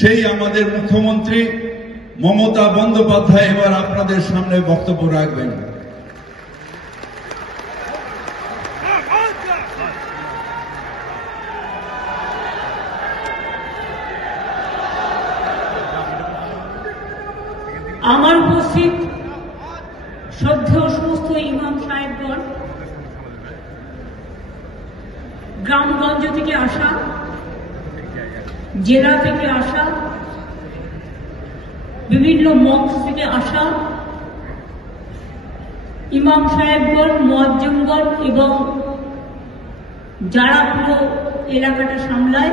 সেই আমাদের মুখ্যমন্ত্রী মমতা বন্দ্যোপাধ্যায় এবার আপনাদের সামনে বক্তব্য রাখবেন। আমার উপস্থিত শ্রদ্ধেয় সমস্ত ইমাম সাহেবগণ, গ্রামগঞ্জ থেকে আসা, জেলা থেকে আসা, বিভিন্ন মক্স থেকে আসা ইমাম সাহেবগণ, মুয়াজ্জিমগণ এবং যারা পুরো এলাকাটা সামলায়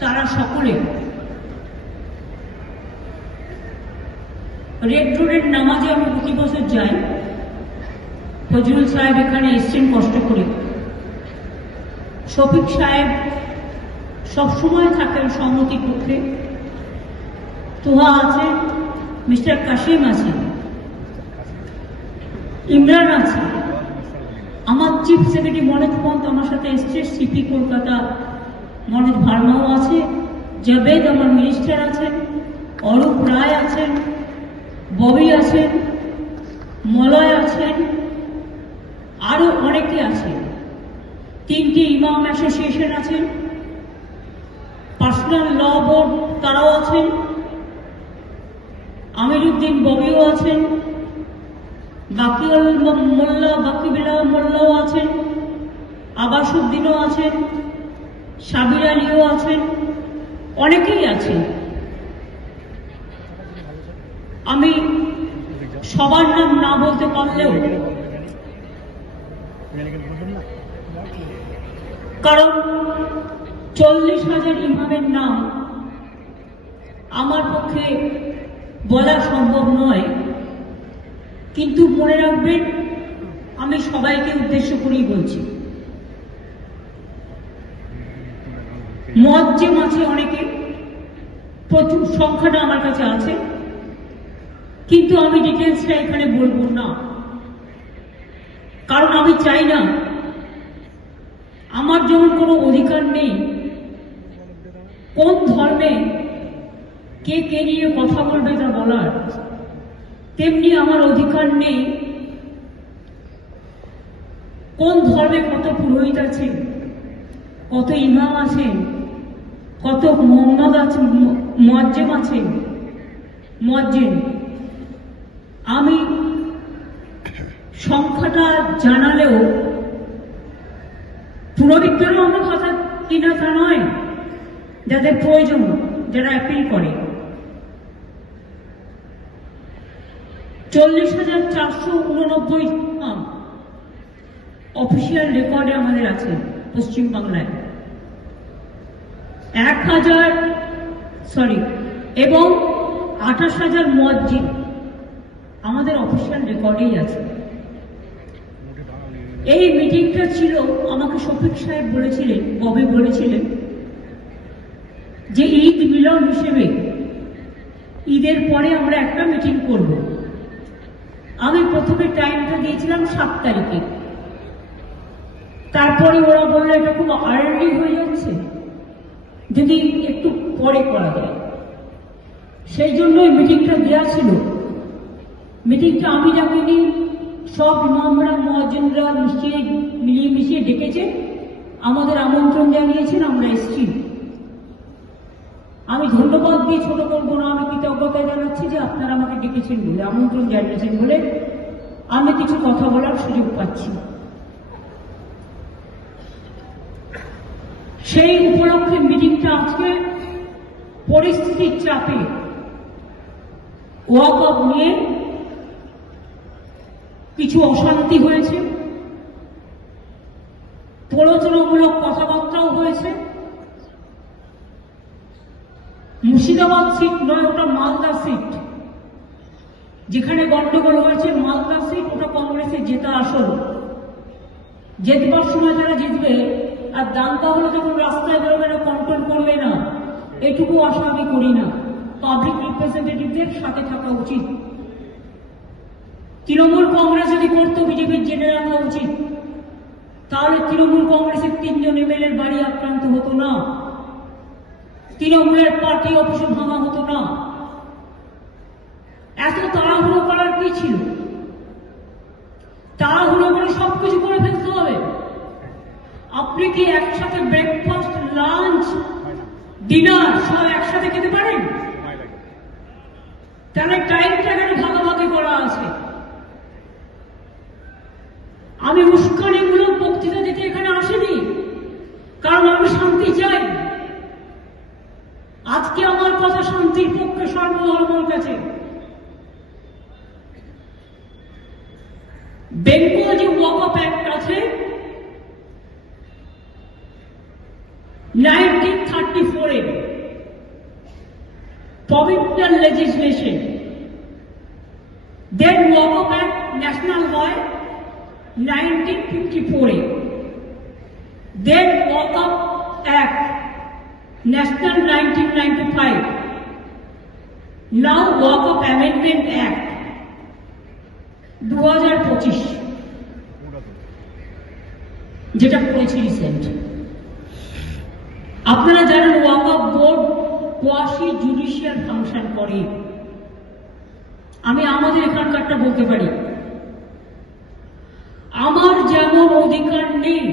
তারা সকলে রেড রোডের নামাজে আমি প্রতি বছর যাই। ফজলুল সাহেব এখানে এসছেন কষ্ট করে, শফিক সাহেব সবসময় থাকেন সম্মতির পক্ষে, তোহা আছেন, মিস্টার কাশিম আছেন, ইমরান আছে, আমার চিফ সেক্রেটারি মনোজ পন্ত আমার সাথে এসছে, সিপি কলকাতা মনোজ ভার্মাও আছে, জাভেদ আমার মিনিস্টার আছেন, অরূপ রায় আছেন, ববি আছেন, মলয় আছেন, আরো অনেকে আছেন, তিনটি ইমাম অ্যাসোসিয়েশন আছেন, পার্সোনাল ল বোর্ড তারাও আছেন, আমিরুদ্দিন ববিও আছেন, বাকিউল মোল্লা বাকিবিল্লাহ মোল্লাও আছেন, আবাসুদ্দিনও আছেন, সাবির আলীও আছেন, অনেকেই আছেন। আমি সবার নাম না বলতে পারলেও, কারণ 40,000 ইমামের নাম আমার পক্ষে বলা সম্ভব নয়, কিন্তু মনে রাখবেন আমি সবাইকে উদ্দেশ্য করেই বলছি। মুয়াজ্জিম আছে অনেকে, প্রচুর সংখ্যাটা আমার কাছে আছে, কিন্তু আমি ডিটেলসটা এখানে বলবো না, কারণ আমি চাই না, আমার যেমন কোনো অধিকার নেই কোন ধর্মে কে কে নিয়ে কথা বলবে তা বলার, তেমনি আমার অধিকার নেই কোন ধর্মে কত পুরোহিত আছেন, কত ইমাম আছেন, কত মোহাম্মদ আছেন, মুয়াজ্জিম আছেন, মুয়াজ্জিন। আমি সংখ্যাটা জানালেও পুরোহিতদেরও আমার কথা কিনা তা নয়, যাদের প্রয়োজন, যারা অ্যাপিল করে। 40,489 ইমাম অফিসিয়াল রেকর্ডে আমাদের আছে পশ্চিমবাংলায়, 1,000 এবং 28,000 মুয়াজ্জিন আমাদের অফিসিয়াল রেকর্ডেই আছে। এই মিটিংটা ছিল, আমাকে শফিক সাহেব বলেছিলেন, ববি বলেছিলেন যে ঈদ মিলন হিসেবে ঈদের পরে আমরা একটা মিটিং করব। আমি প্রথমে টাইমটা দিয়েছিলাম 7 তারিখে, তারপরে ওরা বললো এটা খুব আর্লি হয়ে যাচ্ছে, যদি একটু পরে করা যায়, সেই জন্য মিটিংটা দেওয়া ছিল। মিটিংটা আমি ডাকিনি, সব ইমামরা মুয়াজ্জিনরা মিলিয়ে মিশিয়ে ডেকেছে, আমাদের আমন্ত্রণ জানিয়েছেন, আমরা এসেছি। আমি ধন্যবাদ দিয়ে ছোট করবো না, আমি কৃতজ্ঞতা জানাচ্ছি যে আপনারা আমাকে ডেকেছেন বলে, আমন্ত্রণ জানিয়েছেন বলে আমি কিছু কথা বলার সুযোগ পাচ্ছি। সেই উপলক্ষে মিটিংটা আজকে পরিস্থিতির চাপে ওয়াকফ নিয়ে কিছু অশান্তি হয়েছে, প্ররোচনামূলক কথাবার্তাও হয়েছে। মুর্শিদাবাদ সিট নয়, ওটা মালদা সিট, যেখানে গন্ডগোল হয়েছে মালদা সিট, ওটা কংগ্রেসের জেতা আসল। জেতবার সময় যারা জিতবে, আর দাঙ্গা হলে যখন রাস্তায় বেরোবে না, কন্ট্রোল করবে না, এটুকু আশা আমি করি না। পাবলিক রিপ্রেজেন্টেটিভদের সাথে থাকা উচিত। তৃণমূল কংগ্রেস যদি করতো, বিজেপির জেনে রাখা উচিত, তাহলে তৃণমূল কংগ্রেসের 3 জন এমএলএর বাড়ি আক্রান্ত হতো না। তৃণমূলের পার্টি অফিসে ভাঙা হতো না। এত তাড়াহুড়ো করার কি ছিল? তাড়াহুড়ো করে সবকিছু করে ফেলতে হবে? আপনি কি একসাথে ব্রেকফাস্ট, লাঞ্চ, ডিনার সব একসাথে খেতে পারেন? তাহলে টাইমটা এখানে ভাগাভাগি করা আছে। আমি উস্কানিমূলক বক্তৃতা দিতে এখানে আসিনি, কারণ আমি শান্তি চাই। আজকে আমার কথা শান্তির পক্ষে সর্বধর্মের কাছে। বেঙ্গল যে ওয়াকআপ অ্যাক্ট আছে 1934 এ provincial legislation, then Waqf act national হয় 1954 এ, then Waqf act national 1995, now Waqf amendment act 2025, যেটা করেছি রিসেন্ট। আপনারা জানেন Waqf board quasi judicial function করে। আমি আমাদের এখানকারটা বলতে পারি, আমার যেমন অধিকার নেই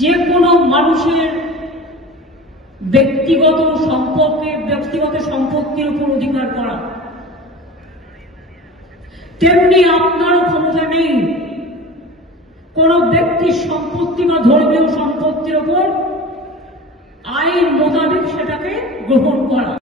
যে কোনো মানুষের ব্যক্তিগত সম্পত্তির উপর অধিকার করা, তেমনি আপনারও ক্ষমতা নেই কোন ব্যক্তির সম্পত্তি বা ধর্মীয় সম্পত্তির উপর আইন মোতাবেক সেটাকে গ্রহণ করা।